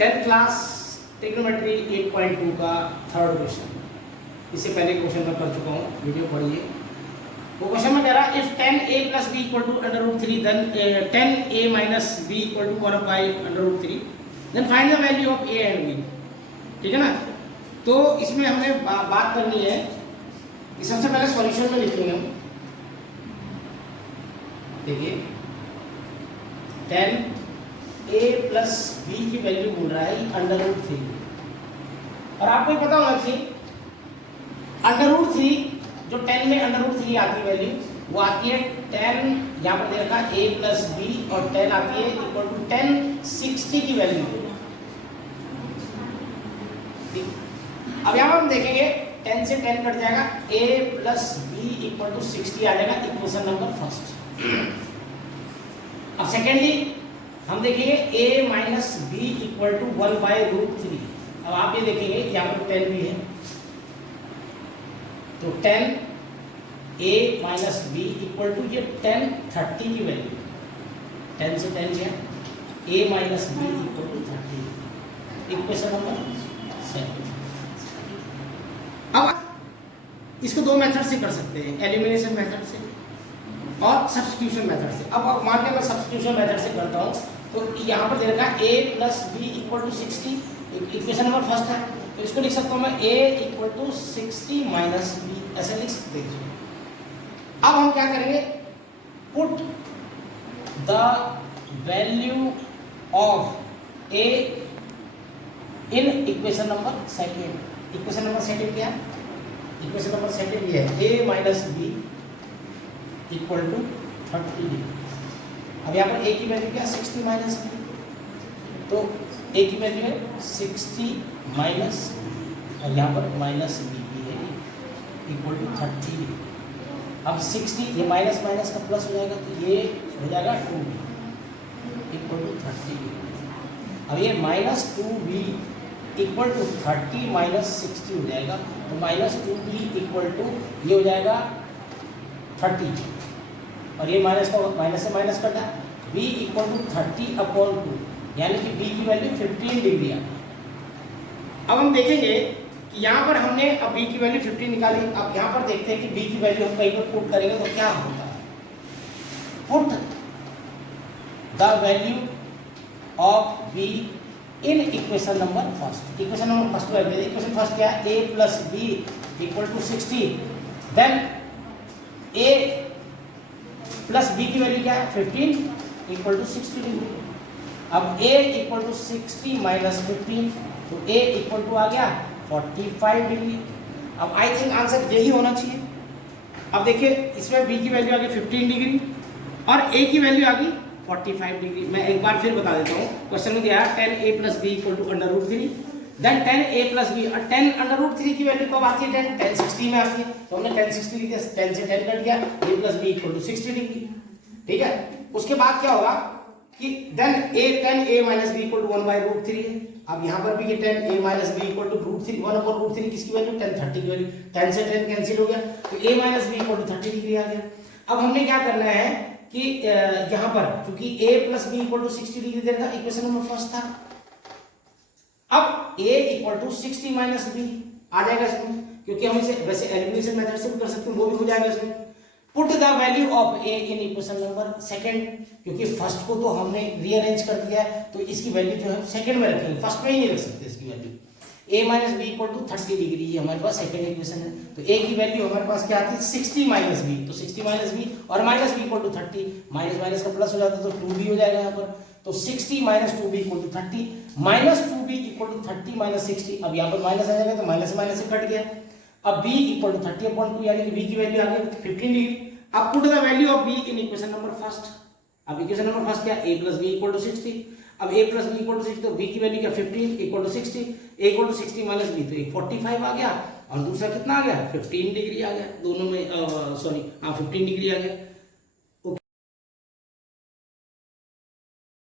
10th class trigonometry 8.2 का third question. इससे पहले क्वेश्चन मैं कर चुका हूँ, वीडियो पढ़िए। वो क्वेश्चन में कह रहा है if 10a plus b equal to under root 3 then 10a minus b equal to 1 by under root 3 then find the value of a and b। ठीक है ना। तो इसमें हमें बात करनी है कि सबसे पहले सॉल्यूशन में लिखेंगे हम। देखिए 10a plus b की वैल्यू बोल रहा है अंडर रूट 3, और आपको ये पता होना चाहिए अंडर रूट 3 जो 10 में अंडर रूट 3 आती है वैल्यू वो आती है 10, यहाँ पर दे रखा a प्लस बी, और 10 आती है इक्वल टू 1060 की वैल्यू। अब यहाँ पर हम देखेंगे 10 से 10 कट जाएगा, a plus B equal to 60 आ जाएगा, इक्वेशन नंबर फर्स्ट। अब सेकेंडली हम देखेंगे a minus B equal to 1 by root 3। अब आप ये देखेंगे यहाँ पर 10 भी है, तो 10a minus B equal to ये 1030 की वैल्यू, 10 से 10 गया, a minus B equal to 30, equation number 7। अब इसको दो मेथड से कर सकते हैं, एलिमिनेशन मेथड से और सब्स्टिट्यूशन मेथड से। अब मान के मैं सब्स्टिट्यूशन मेथड से करता हूँ, तो यहाँ पर दे रखा है a plus B equal to 60, equation number first है, तो इसको लिख सकता हूँ मैं a equal to 60 minus b, ऐसे लिख सकते हैं। अब हम क्या करेंगे, put the value of a in equation number second. Equation number second क्या है? इक्वेशन नंबर सेकेंड ये है a minus B equal to 30 degree. अब यहाँ पर a की वैल्यू क्या है? 60 माइनस बी, तो a की वैल्यू है 60 माइनस, और यहाँ पर माइनस बी भी है इक्वल टू 30 डिग्री। अब 60 ये माइनस माइनस का प्लस हो जाएगा, तो ये हो जाएगा 2b इक्वल टू 30 डिग्री। अब ये minus 2b equal to 30 minus 60 हो जाएगा, तो माइनस 2b इक्वल टू ये हो जाएगा 30, और ये माइनस का माइनस से माइनस करना है, b इक्वल टू 30 अपॉन 2, यानी कि b की वैल्यू 15 डिग्री आ गई। अब हम देखेंगे कि यहाँ पर हमने अब b की वैल्यू 15 निकाली। अब यहाँ पर देखते हैं कि b की वैल्यू हम कहीं पर पुट करेंगे तो क्या होता है। Put the value of b in equation number first. Equation number first में इक्वेशन फर्स्ट क्या है? a plus B equal to 60, then a plus b की वैल्यू क्या है? 15 इक्वल टू 60 डिग्री। अब a इक्वल टू 60 माइनस 15, तो a equal to आ गया 45 degree. अब आई थिंक आंसर यही होना चाहिए। अब देखिए इसमें b की वैल्यू आ गई 15 डिग्री और a की वैल्यू आ गई 45 डिग्री। मैं एक बार फिर बता देता हूँ, क्वेश्चन में दिया है 10a plus B equal to under root 3, then 10a plus b, और 10 अंडर रूट 3 की वैल्यू कब आती है? 1060 में आती है, तो हमने 1060 लिख दिया, 10 से 10 कट गया, a plus B equal to 60 degree. ठीक है, उसके बाद क्या होगा कि then 10a minus B equal to 1 by root 3 है। अब यहाँ पर भी ये 10a minus B equal to root 3, 1 upon root 3 किसकी वैल्यू? 1030 की वैल्यू, 10 से 10 कैंसिल हो गया, तो a minus B equal to 30 degree आ गया। अब हमने क्या करना है कि यहाँ पर क्योंकि a plus B equal to 60 degree देगा, इक्वेशन नंबर फर्स्ट था। अब a equal to 60 minus B आ जाएगा इसमें, क्योंकि हम इसे वैसे एलिमिनेशन मेथड से भी कर सकते हैं, वो भी हो जाएगा इसमें। Put the value of a in equation number second, क्योंकि फर्स्ट को तो हमने रीअरेंज कर दिया है, तो इसकी वैल्यू जो है सेकंड में रखेंगे, फर्स्ट में ही नहीं रख सकते इसकी value. a minus B equal to 30 degree ये हमारे पास सेकंड इक्वेशन है, तो a की वैल्यू हमारे पास क्या आती है? 60 माइनस बी, तो 60 माइनस बी और minus B equal to 30, minus minus का प्लस हो जाता है तो 2b हो जाएगा यहाँ पर, तो 60 minus 2b equal to 30, minus 2b equal to 30 minus 60। अब यहाँ पर माइनस आ जाएगा, तो माइनस से माइनस से कट गया। अब b इक्वल टू 30 अपॉन 2, यानी कि b की वैल्यू आ गई 15 डिग्री। अब put the value of b in equation number first. अब इक्वेशन नंबर फर्स्ट क्या? a plus B equal to 60। अब a plus B equal to 60, तो b की वैल्यू क्या? 15 equal to 60, a equal to 60 minus b, तो 45 आ गया, और दूसरा कितना आ गया? 15 डिग्री आ गया, दोनों में सॉरी हाँ 15 डिग्री आ गया।